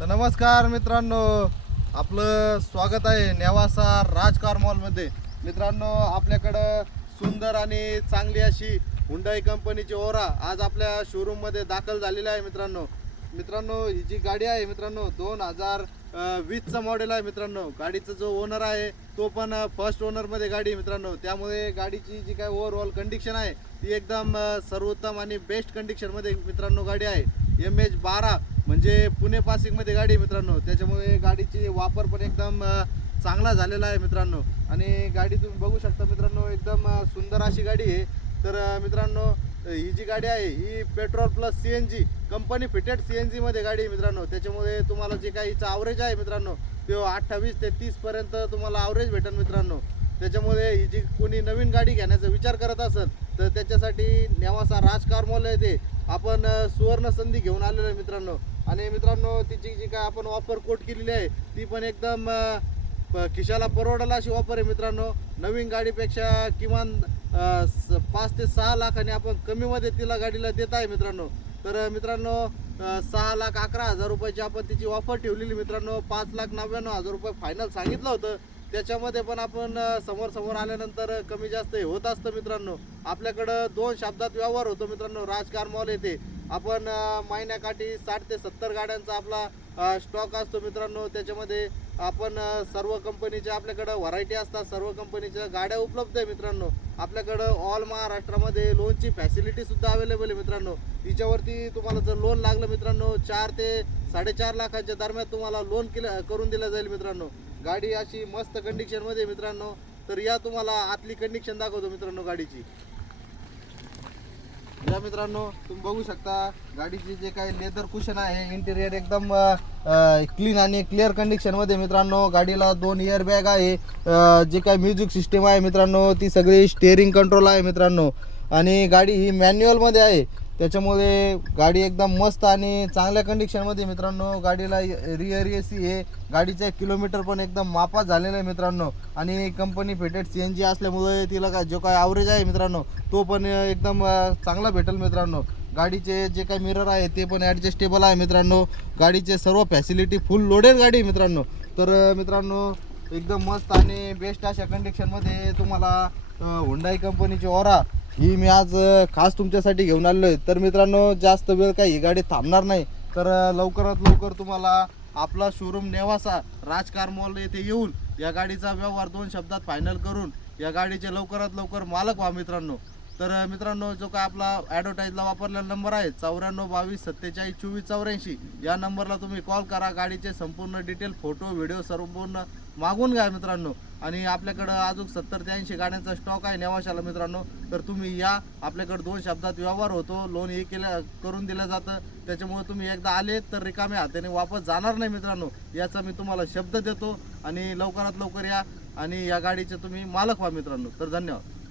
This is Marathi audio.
तर नमस्कार मित्रांनो, आपलं स्वागत आहे नेवासा राज कार मॉलमध्ये. मित्रांनो, आपल्याकडं सुंदर आणि चांगली अशी हुंडाई कंपनीची ओरा आज आपल्या शोरूममध्ये दाखल झालेली आहे. मित्रांनो ही जी गाडी आहे मित्रांनो 2020चा मॉडेल आहे. मित्रांनो गाडीचा जो ओनर आहे तो पण फर्स्ट ओनरमध्ये गाडी आहे मित्रांनो. त्यामुळे गाडीची जी काय ओव्हरऑल कंडिशन आहे ती एकदम सर्वोत्तम आणि बेस्ट कंडिशनमध्ये मित्रांनो गाडी आहे. MH12 म्हणजे पुणे पासिंगमध्ये गाडी आहे मित्रांनो. त्याच्यामुळे गाडीची वापर पण एकदम चांगला झालेला आहे मित्रांनो. आणि गाडी तुम्ही बघू शकता मित्रांनो, एकदम सुंदर अशी गाडी आहे. तर मित्रांनो ही जी गाडी आहे ही petrol plus CNG company fitted CNG मध्ये गाडी आहे मित्रांनो. त्याच्यामुळे तुम्हाला जे काही हिचा ॲव्हरेज आहे मित्रांनो तो 28 ते 30 पर्यंत तुम्हाला ॲव्हरेज भेटेल मित्रांनो. त्याच्यामुळे ही जी कोणी नवीन गाडी घेण्याचा विचार करत असेल तर त्याच्यासाठी नेवासा राज कार मॉल आहे ते आपण सुवर्ण संधी घेऊन आलेलो आहे मित्रांनो. आणि मित्रांनो तिची जी काय आपण ऑफर कोट केलेली आहे ती पण एकदम खिशाला परवडेल अशी ऑफर आहे मित्रांनो. नवीन गाडीपेक्षा किमान 5 ते 6 लाखाने आपण कमीमध्ये तिला गाडीला देत आहे मित्रांनो. तर मित्रांनो 6,11,000 रुपयाची आपण तिची ऑफर ठेवलेली मित्रांनो. 5,99,000 रुपये फायनल सांगितलं होतं. त्याच्यामध्ये पण आपण समोर आल्यानंतर कमी जास्त होत असतं मित्रांनो. आपल्याकडं 2 शब्दात व्यवहार होतो मित्रांनो. राज कार मॉल येते आपण महिन्याकाठी 60 ते 70 गाड्यांचा आपला स्टॉक असतो मित्रांनो. त्याच्यामध्ये आपण सर्व कंपनीच्या आपल्याकडं व्हरायटी असतात, सर्व कंपनीच्या गाड्या उपलब्ध आहे मित्रांनो. आपल्याकडं ऑल महाराष्ट्रामध्ये लोनची फॅसिलिटीसुद्धा अवेलेबल आहे मित्रांनो. तिच्यावरती तुम्हाला जर लोन लागलं मित्रांनो 4 ते 4.5 लाखाच्या दरम्यान तुम्हाला लोन करून दिलं जाईल मित्रांनो. गाडी अशी मस्त कंडिशनमध्ये मित्रांनो. तर या तुम्हाला आतली कंडिशन दाखवतो मित्रांनो गाडीची. या मित्रांनो तुम्ही बघू शकता गाडीची जे काही लेदर कुशन आहे, इंटिरियर एकदम क्लीन आणि क्लिअर कंडिशनमध्ये मित्रांनो. गाडीला 2 एअर बॅग आहे. जे काही म्युझिक सिस्टीम आहे मित्रांनो ती सगळी स्टेअरिंग कंट्रोल आहे मित्रांनो. आणि गाडी ही मॅन्युअलमध्ये आहे. त्याच्यामुळे गाडी एकदम मस्त आणि चांगल्या कंडिशनमध्ये मित्रांनो. गाडीला रिअर AC आहे. गाडीचे किलोमीटर पण एकदम मापात झालेलं आहे मित्रांनो. आणि कंपनी फिटेड CNG असल्यामुळे तिला काय जो काय ॲव्हरेज आहे मित्रांनो तो पण एकदम चांगला भेटेल मित्रांनो. गाडीचे जे काही मिरर आहे ते पण ॲडजस्टेबल आहे मित्रांनो. गाडीचे सर्व फॅसिलिटी फुल लोडेड गाडी आहे मित्रांनो. तर मित्रांनो एकदम मस्त आणि बेस्ट अशा कंडिशनमध्ये तुम्हाला हुंडाई कंपनीची ओरा ही मी आज खास तुमच्यासाठी घेऊन आलो आहे. तर मित्रांनो जास्त वेळ काही ही गाडी थांबणार नाही. तर लवकरात लवकर तुम्हाला आपला शोरूम नेवासा राज कार मॉल येथे येऊन या गाडीचा व्यवहार 2 शब्दात फायनल करून या गाडीचे लवकरात लवकर मालक व्हा मित्रांनो. तर मित्रांनो जो काय आपला ॲडव्हर्टाईजला वापरलेला नंबर आहे 94 22 47 24 84 या नंबरला तुम्ही कॉल करा. गाडीचे संपूर्ण डिटेल फोटो व्हिडिओ संपूर्ण मागून घ्या मित्रांनो. आणि आपल्याकडं अजून 70 ते 80 गाड्यांचा स्टॉक आहे नेवाशाला मित्रांनो. तर तुम्ही या, आपल्याकडे 2 शब्दात व्यवहार होतो. लोन हे करून दिलं जातं. त्याच्यामुळे तुम्ही एकदा आले तर रिकाम्या हाताने वापस जाणार नाही मित्रांनो, याचा मी तुम्हाला शब्द देतो. आणि लवकरात लवकर या आणि या गाडीचे तुम्ही मालक व्हा मित्रांनो. तर धन्यवाद.